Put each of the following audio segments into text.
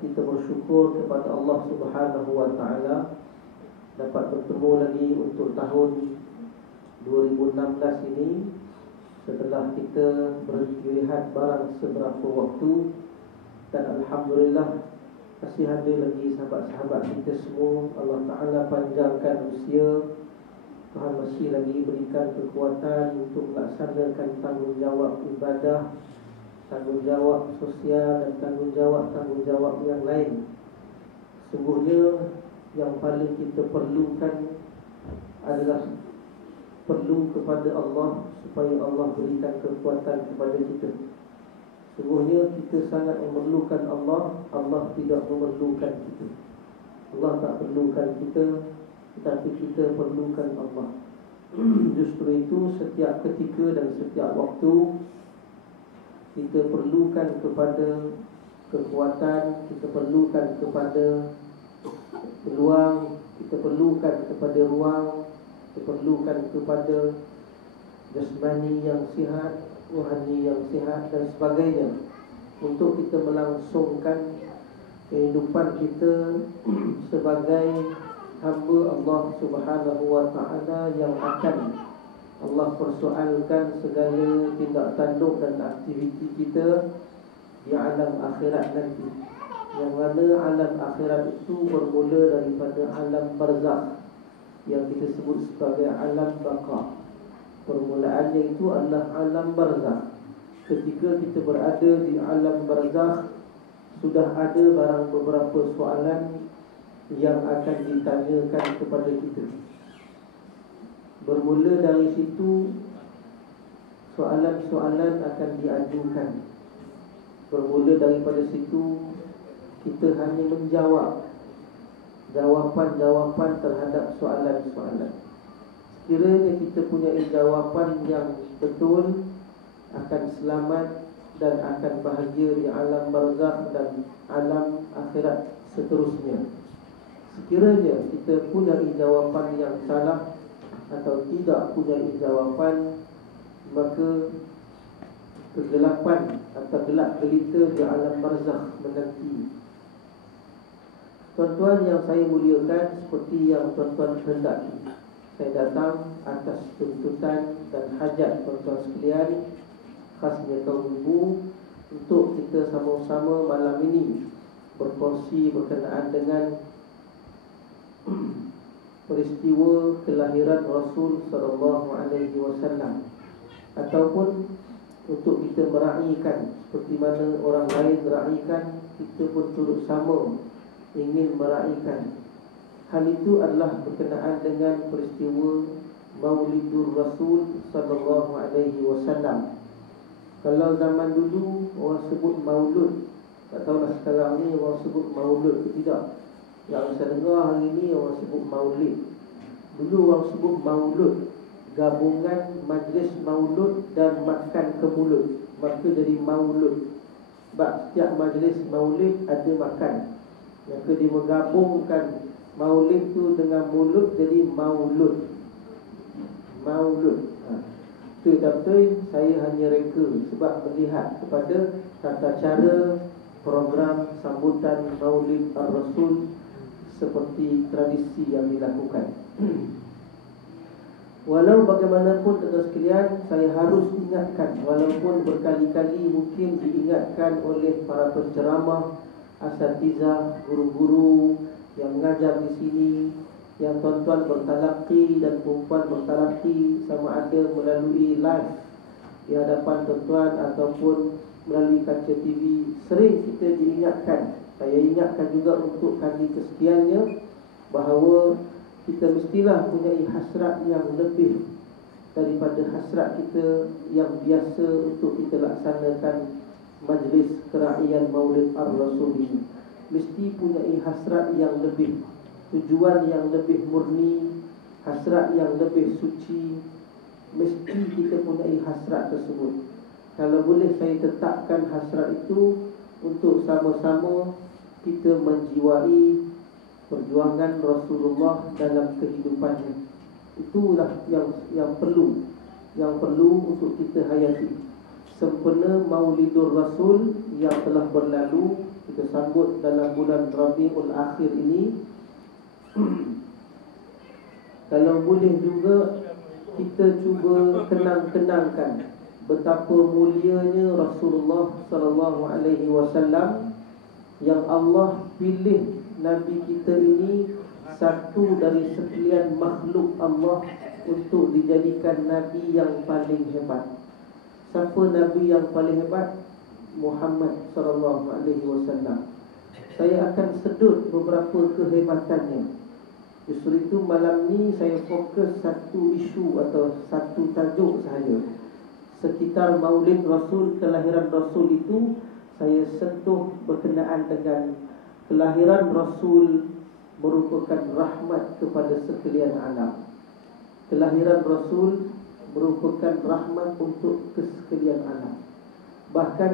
kita bersyukur kepada Allah Subhanahu wa taala dapat bertemu lagi untuk tahun 2016 ini setelah kita beristirahat barang seberapa waktu, dan alhamdulillah masih ada lagi sahabat-sahabat kita semua. Allah Ta'ala panjangkan usia, Tuhan masih lagi berikan kekuatan untuk melaksanakan tanggungjawab ibadah, tanggungjawab sosial dan tanggungjawab yang lain. Sungguhnya yang paling kita perlukan adalah perlu kepada Allah, supaya Allah berikan kekuatan kepada kita. Sungguhnya kita sangat memerlukan Allah, Allah tidak memerlukan kita. Allah tak perlukan kita, tetapi kita perlukan Allah. Justru itu setiap ketika dan setiap waktu kita perlukan kepada kekuatan, kita perlukan kepada peluang, kita perlukan kepada ruang, kita perlukan kepada jasmani yang sihat, rohani yang sihat dan sebagainya, untuk kita melangsungkan kehidupan kita sebagai hamba Allah Subhanahu wa taala yang akan Allah persoalkan segala tindak tanduk dan aktiviti kita di alam akhirat nanti. Yang mana alam akhirat itu bermula daripada alam barzakh yang kita sebut sebagai alam baqa. Permulaannya itu adalah alam barzakh. Ketika kita berada di alam barzakh, sudah ada barang beberapa soalan yang akan ditanyakan kepada kita. Bermula dari situ, soalan-soalan akan diajukan. Bermula daripada situ, kita hanya menjawab jawapan-jawapan terhadap soalan-soalan. Sekiranya kita punya jawapan yang betul, akan selamat dan akan bahagia di alam barzakh dan alam akhirat seterusnya. Sekiranya kita punya jawapan yang salah atau tidak punya jawapan, maka kegelapan atau gelap gelita di alam barzakh menanti. Tuan-tuan yang saya muliakan, seperti yang tuan-tuan hendaki, saya datang atas tuntutan dan hajat tuan-tuan sekalian, khasnya kaum ibu, untuk kita sama-sama malam ini berkongsi berkenaan dengan peristiwa kelahiran Rasul sallallahu alaihi wasallam, ataupun untuk kita meraihkan seperti mana orang lain meraihkan, kita pun turut sama ingin meraihkan. Hal itu adalah berkenaan dengan peristiwa Maulidur Rasul sallallahu alaihi wasallam. Kalau zaman dulu orang sebut maulud, tak tahulah sekarang ni orang sebut maulud ke tidak. Yang saya dengar hari ini orang sebut maulid. Dulu orang sebut maulud, gabungan majlis maulud dan makan ke mulut, maka jadi maulud. Sebab setiap majlis maulid ada makan, maka dia menggabungkan maulid tu dengan mulut, jadi maulud. Betul-betul saya hanya reka sebab melihat kepada tata cara program sambutan Maulid Ar-Rasul seperti tradisi yang dilakukan. Walau bagaimanapun tuan-tuan sekalian, saya harus ingatkan, walaupun berkali-kali mungkin diingatkan oleh para penceramah, asatizah, guru-guru yang mengajar di sini, yang tuan-tuan bertalaqi dan perempuan bertalaqi, sama ada melalui live di hadapan tuan-tuan ataupun melalui kaca TV, sering kita diingatkan. Saya ingatkan juga untuk kali kesekiannya, bahawa kita mestilah punya hasrat yang lebih daripada hasrat kita yang biasa untuk kita laksanakan majlis keraian Maulid Ar-Rasul ini. Mesti punya hasrat yang lebih, tujuan yang lebih murni, hasrat yang lebih suci. Mesti kita punya hasrat tersebut. Kalau boleh saya tetapkan hasrat itu untuk sama-sama kita menjiwai perjuangan Rasulullah dalam kehidupannya. Itulah yang perlu untuk kita hayati. Sempena Maulidur Rasul yang telah berlalu, kita sambut dalam bulan Rabiul Akhir ini. Kalau boleh juga kita cuba kenang-kenangkan betapa mulianya Rasulullah sallallahu alaihi wasallam yang Allah pilih Nabi kita ini satu dari sekian makhluk Allah untuk dijadikan Nabi yang paling hebat. Siapa Nabi yang paling hebat? Muhammad sallallahu alaihi wasallam. Saya akan sedut beberapa kehebatannya. Justru itu malam ni saya fokus satu isu atau satu tajuk sahaja. Sekitar Maulid Rasul, kelahiran Rasul itu saya sentuh berkenaan dengan kelahiran Rasul merupakan rahmat kepada sekalian alam. Kelahiran Rasul merupakan rahmat untuk sekalian alam. Bahkan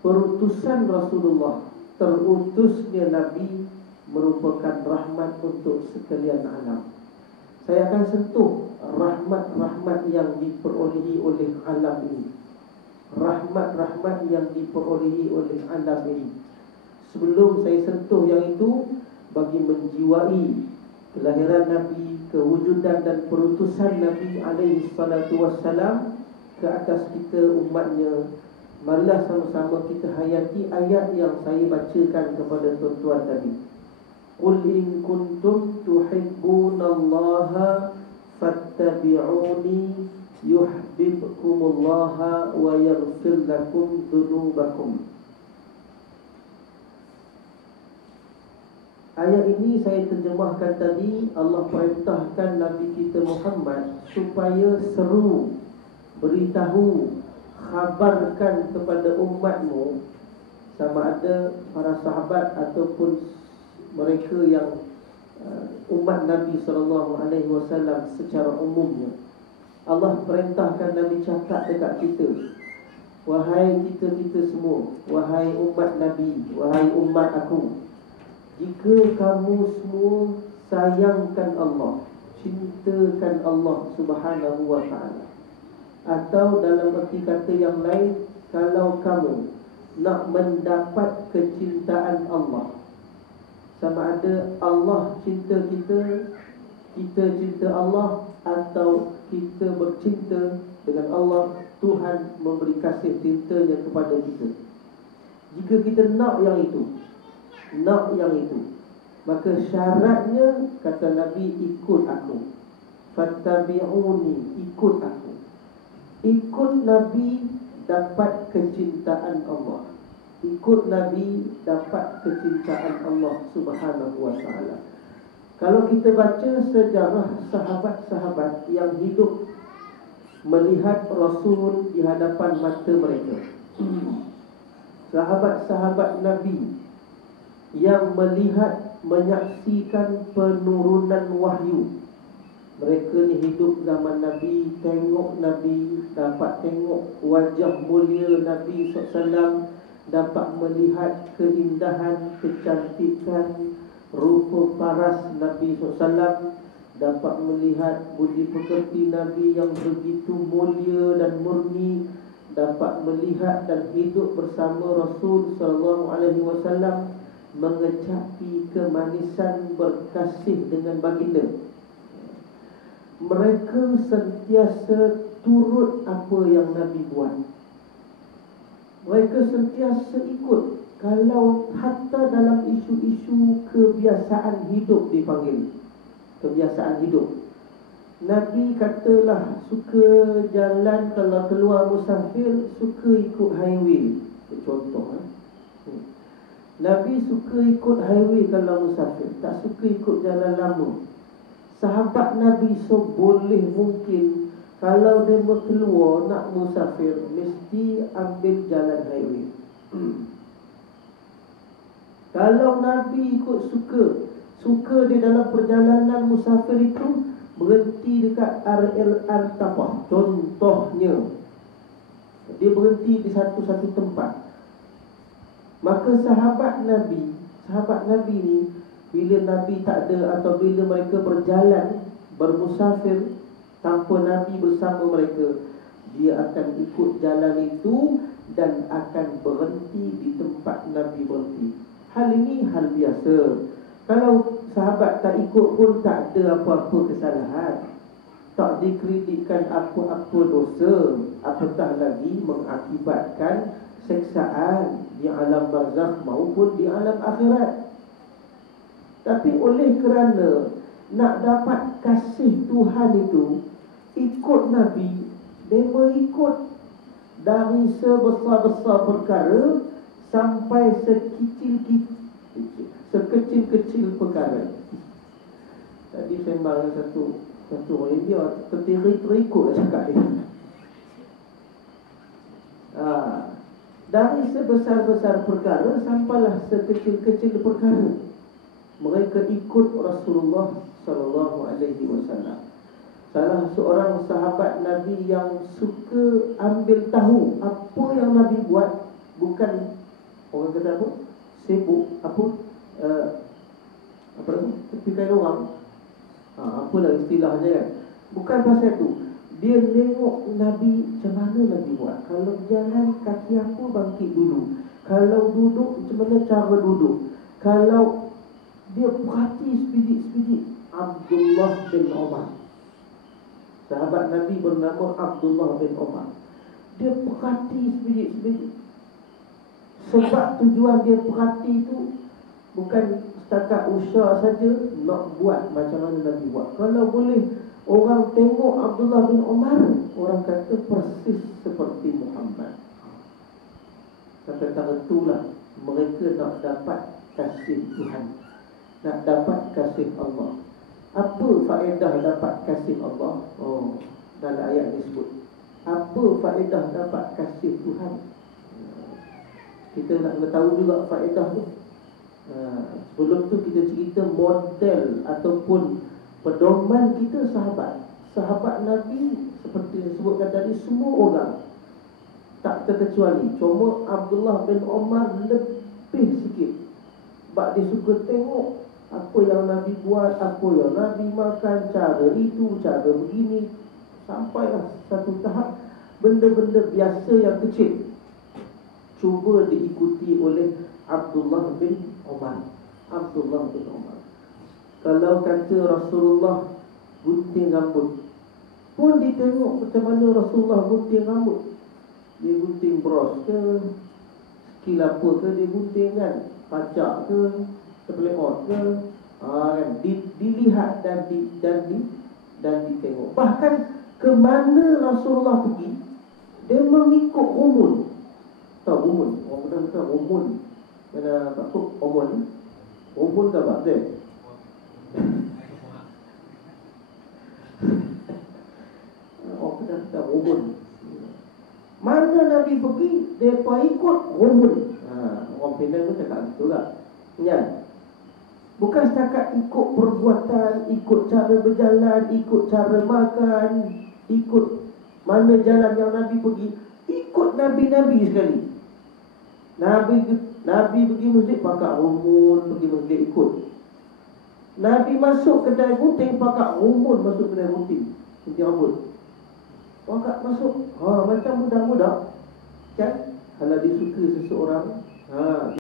perutusan Rasulullah, terutusnya Nabi, merupakan rahmat untuk sekalian alam. Saya akan sentuh rahmat-rahmat yang diperolehi oleh alam ini. Rahmat-rahmat yang diperolehi oleh alam ini. Sebelum saya sentuh yang itu, bagi menjiwai kelahiran Nabi, kewujudan dan perutusan Nabi alaihi salatu wassalam ke atas kita umatnya, marilah sama-sama kita hayati ayat yang saya bacakan kepada tuan-tuan tadi. Qul in kuntum tuhibbunallaha fattabi'uni yuhibbukumullah wa yaghfir lakum dzunubakum. Ayat ini saya terjemahkan tadi. Allah perintahkan Nabi kita Muhammad supaya seru, beritahu, khabarkan kepada umatmu, sama ada para sahabat ataupun mereka yang umat Nabi SAW secara umumnya. Allah perintahkan Nabi cakap dekat kita, wahai kita semua, wahai umat Nabi, wahai umat aku, jika kamu semua sayangkan Allah, cintakan Allah Subhanahu wa ta'ala, atau dalam erti kata yang lain, kalau kamu nak mendapat kecintaan Allah, sama ada Allah cinta kita, kita cinta Allah, atau kita bercinta dengan Allah, Tuhan memberi kasih cintanya kepada kita. Jika kita nak yang itu, maka syaratnya, kata Nabi, ikut aku. Fattabi'uni, ikut aku. Ikut Nabi dapat kecintaan Allah. Ikut Nabi dapat kecintaan Allah Subhanahu wa ta'ala. Kalau kita baca sejarah sahabat-sahabat yang hidup melihat Rasul di hadapan mata mereka, sahabat-sahabat Nabi yang melihat, menyaksikan penurunan wahyu, mereka ni hidup zaman Nabi, tengok Nabi, dapat tengok wajah mulia Nabi SAW, dapat melihat keindahan, kecantikan, rupa paras Nabi SAW, dapat melihat budi pekerti Nabi yang begitu mulia dan murni, dapat melihat dan hidup bersama Rasul SAW, mengecapi kemanisan berkasih dengan baginda. Mereka sentiasa turut apa yang Nabi buat. Mereka sentiasa ikut. Kalau hatta dalam isu-isu kebiasaan hidup dipanggil, kebiasaan hidup, Nabi katalah suka jalan, kalau keluar musafir suka ikut highway. Contoh, Nabi suka ikut highway kalau musafir, tak suka ikut jalan lama. Sahabat Nabi seboleh mungkin kalau dia berkeluar nak musafir, mesti ambil jalan highway. Kalau Nabi ikut suka dia dalam perjalanan musafir itu berhenti dekat RLR Tapah. Contohnya, dia berhenti di satu-satu tempat. Maka sahabat Nabi ni, bila Nabi tak ada atau bila mereka berjalan, bermusafir tanpa Nabi bersama mereka, dia akan ikut jalan itu dan akan berhenti di tempat Nabi berhenti. Hal ini hal biasa. Kalau sahabat tak ikut pun tak ada apa-apa kesalahan, tak dikritikkan apa-apa dosa, apatah lagi mengakibatkan seksaan di alam barzakh maupun di alam akhirat. Tapi oleh kerana nak dapat kasih Tuhan itu, ikut Nabi, mereka ikut dari sebesar-besar perkara sampai sekecil-kecil perkara. Tadi sembang satu orang dia terikut cakap dia. Dari sebesar-besar perkara sampailah sekecil-kecil perkara, mereka ikut Rasulullah sallallahu alaihi wasallam. Salah seorang sahabat Nabi yang suka ambil tahu apa yang Nabi buat, bukan orang kata apa, sibuk apa tepikan orang, apalah istilahnya kan, bukan pasal tu. Dia tengok Nabi macam mana Nabi buat. Kalau jalan kaki apa bangkit dulu, kalau duduk macam mana cara duduk, kalau dia perhati sebiji-sebiji. Abdullah bin Umar, sahabat Nabi bernama Abdullah bin Umar, dia perhati sebiji-sebiji. Sebab tujuan dia perhati itu bukan setakat usaha saja nak buat macam mana Nabi buat. Kalau boleh orang tengok Abdullah bin Umar, orang kata persis seperti Muhammad. Kata-kata itulah mereka nak dapat kasih Tuhan, nak dapat kasih Allah. Apa faedah dapat kasih Allah? Dalam ayat disebut, apa faedah dapat kasih Tuhan? Kita nak tahu juga faedah tu. Sebelum tu kita cerita model ataupun pedoman kita sahabat. Sahabat Nabi seperti disebutkan tadi, semua orang tak terkecuali. Cuma Abdullah bin Umar lebih sikit, sebab dia suka tengok apa yang Nabi buat, apa yang Nabi makan, cara itu, cara begini. Sampailah satu tahap benda-benda biasa yang kecil cuba diikuti oleh Abdullah bin Umar. Abdullah bin Umar, kalau kata Rasulullah gunting rambut pun ditengok macam mana Rasulullah gunting rambut. Dia gunting bros ke, skill apa ke dia gunting kan, pacak ke, terpeleot ke, kan? Dilihat dan ditengok. Bahkan ke mana Rasulullah pergi, dia mengikut umun. Tahu umun? Orang kata umun. Mana takut umun? Umun ke apa? Orang kata umun. Mana Nabi pergi, mereka ikut umun. Orang Penang pun cakap gitu lah, kan? Bukan setakat ikut perbuatan, ikut cara berjalan, ikut cara makan, ikut mana jalan yang Nabi pergi, ikut Nabi-Nabi sekali. Nabi pergi masjid pakai rumun, pergi masjid ikut. Nabi masuk kedai gunting pakai rumun, masuk kedai gunting rambut. Pakai masuk, macam budak-budak kan. Kalau dia suka seseorang,